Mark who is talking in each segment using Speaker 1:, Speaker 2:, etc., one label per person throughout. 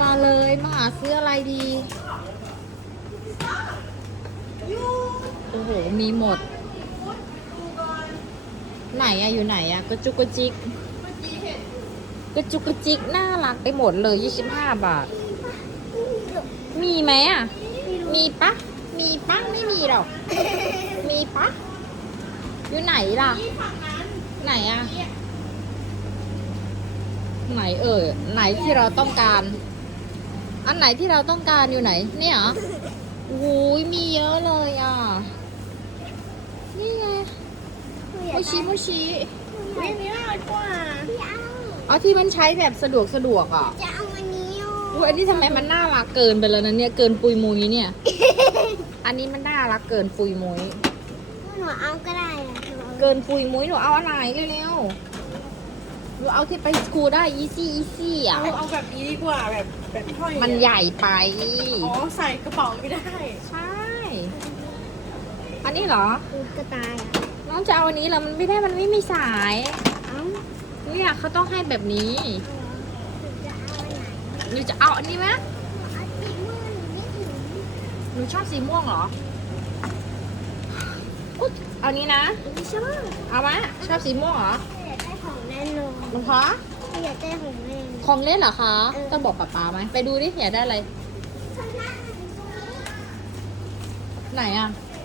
Speaker 1: เลยมาหาซื้ออะไรดีโอ้โหมีหมดไหนอะอยู่ไหนอะกระจุกกระจิกกระจุกกระจิกน่ารักไปหมดเลย25 บาทมีไหมอะมีปะมีปะไม่มีหรอกมีปะอยู่ไหนล่ะไหนอะไหนไหนที่เราต้องการอันไหนที่เราต้องการอยู่ไหนเนี่ยเหรอโอ้ยมีเยอะเลยอ่ะนี่ไงโมชิโมชิ
Speaker 2: ไม่มีน่ารักกว่าพี่เอา
Speaker 1: อ๋อที่มันใช้แบบสะดวกอ่ะ
Speaker 2: จะเอาอันนี้อยู่
Speaker 1: อุ้ยอันนี้ทำไมมันน่ารักเกินไปแล้วนะเนี่ยเกินปุยมุยเนี่ย อันนี้มันน่ารักเกินปุยมุย
Speaker 2: หนูเอาก็ได้อะหนูเอา
Speaker 1: เกินปุยมุยหนูเอาอะไรเร็วๆหนูเอาที่ไปสกูได้อีซี่อ่ะ
Speaker 3: เอาแบบนี้ดีกว่าแบบห้อย
Speaker 1: มันใหญ่ไป
Speaker 3: อ๋อใส่กระเป๋าไม่ได้
Speaker 1: ใช่ อันนี้เหรอ
Speaker 2: ตุ๊กตาอะ
Speaker 1: น้องจะเอาอันนี้เหรอมันไม่ได้มันไม่มีสาย
Speaker 2: เอ้า
Speaker 1: เนี่ยเขาต้องให้แบบนี้
Speaker 2: หนูจะเอาอันไหน
Speaker 1: หนูจะเอาอันนี้ไหม
Speaker 2: เอาสีม่วงหนูไม่ถึง
Speaker 1: หนูชอบสีม่วงเหรออุ๊ยเอานี้นะ
Speaker 2: ไม่ชอบ
Speaker 1: เอามาชอบสีม่วงเหรอ
Speaker 2: อยากได้ของแน่นอน
Speaker 1: หนูคะ
Speaker 2: อยากได้ของแน่น
Speaker 1: ของเล่นเหรอคะ
Speaker 2: เออ
Speaker 1: ต้องบอกป๊าไหมไปดูดิอยากได้อะไร ไหนอ่ะ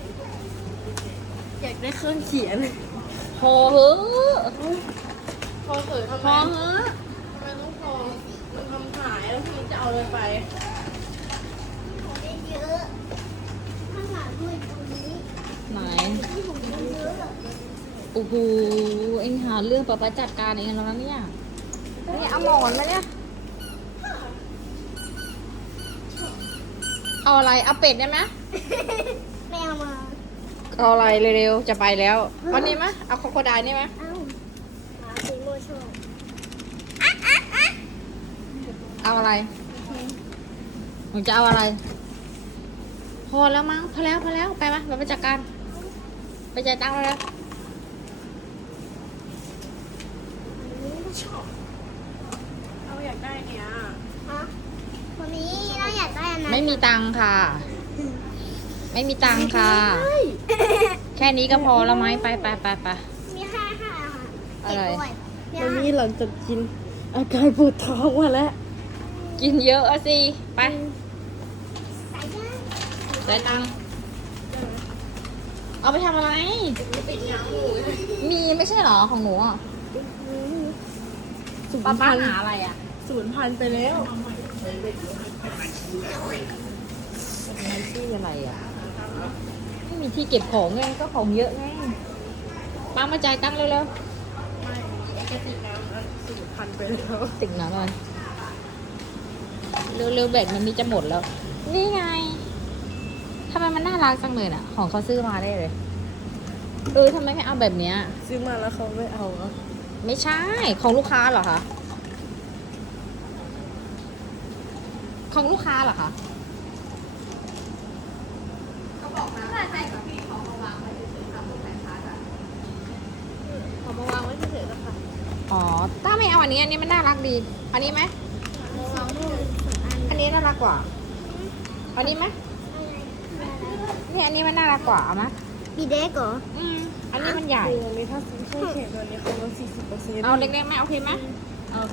Speaker 3: อยากได้เครื่องเขียน
Speaker 1: พอเฮ้อ
Speaker 3: พอเขินทำ
Speaker 1: พ
Speaker 3: ไม
Speaker 1: อเฮ้อ
Speaker 3: ทำไมต้องพอมันทำหายแล้วพี่จะเอาอะไรไป
Speaker 2: ของเล่นเยอะข้างหลังด้วยตรงนี้
Speaker 1: ไหน
Speaker 2: ที่ของเล่นเยอะ
Speaker 1: โอ้โหเอ็งหาเรื่องป๊าจัดการเองแล้วนะเนี่ยนี่เอาหมอนมาเนี่ยเอาอะไรเอาเป็ดได้ไหม
Speaker 2: ไม่เอามา
Speaker 1: เอาอะไรเร็วๆจะไปแล้ววันนี้ไหมเอาโคโคไดนี่ไหม
Speaker 2: เอ้าหาสีม่วงชอบ
Speaker 1: เอาอะไรหนูจะเอาอะไร พอแล้วมั้งพอแล้วไปไหมเราไปจัดการไปจ่ายตังค์แล้ว
Speaker 3: เอาอยากได้เนี่ย
Speaker 2: ฮะวันนี้เราอยากได้อันนั้น
Speaker 1: ไม่มีตังค์ค่ะ ไม่มีตังค์ค่ะ แค่นี้ก็พอแล้วไหมไป
Speaker 2: มีห้าค่ะ
Speaker 1: อะไร
Speaker 2: เก็บด้วย
Speaker 3: วันนี้หลังจากกินอาการปวดท้องมาแล้ว
Speaker 1: กินเยอะอะสิไป
Speaker 2: ใส่ย่าง
Speaker 1: จ่ายตังค์เอาไปทำอะไร มีไม่ใช่เหรอของหนูอ่ะ
Speaker 3: สูญ
Speaker 1: ป้า
Speaker 3: พันธุ์
Speaker 1: หาอะไรอ่ะ
Speaker 3: สูญพันธุ์ไปแล้ว
Speaker 1: มันที่อะไรอ่ะไม่มีที่เก็บของไงก็ของเยอะไงป้ามาจ่ายตังค์เร็ว
Speaker 3: ไม่ปกติแล้วสูญพันธุ์ไปแล้ว
Speaker 1: ๆติ่งหน่อยหน่อยเร็วๆแบตมันมีจะหมดแล้ว นี่ไงทำไมมันน่ารักจังเลยน่ะ ของเขาซื้อมาได้เลยทำไมไม่เอาแบบเนี้ย
Speaker 3: ซื้อมาแล้วเขาไม่เอาอ่ะ
Speaker 1: ไม่ใช่ของลูกค้าเหรอคะของลูกค้าเหรอคะ
Speaker 3: เอามาวางไว้เฉยๆนะคะ
Speaker 1: อ๋อต้าไม่เอาอันนี้อันนี้มันน่ารักดี อันนี้ไหม
Speaker 2: สองมือสองอัน
Speaker 1: อันนี้น่ารักกว่า อันนี้ไหมนี่อันนี้มันน่ารักกว่าเอาไหม
Speaker 2: บีเด็กเหรอ
Speaker 1: อันนี้มันใหญ่
Speaker 3: คืออันนี้ถ้าซื้อเครื่องเขียนตัวนี้เขาลด40%
Speaker 1: เอาเล็กๆไหมโอเคไหม
Speaker 2: เ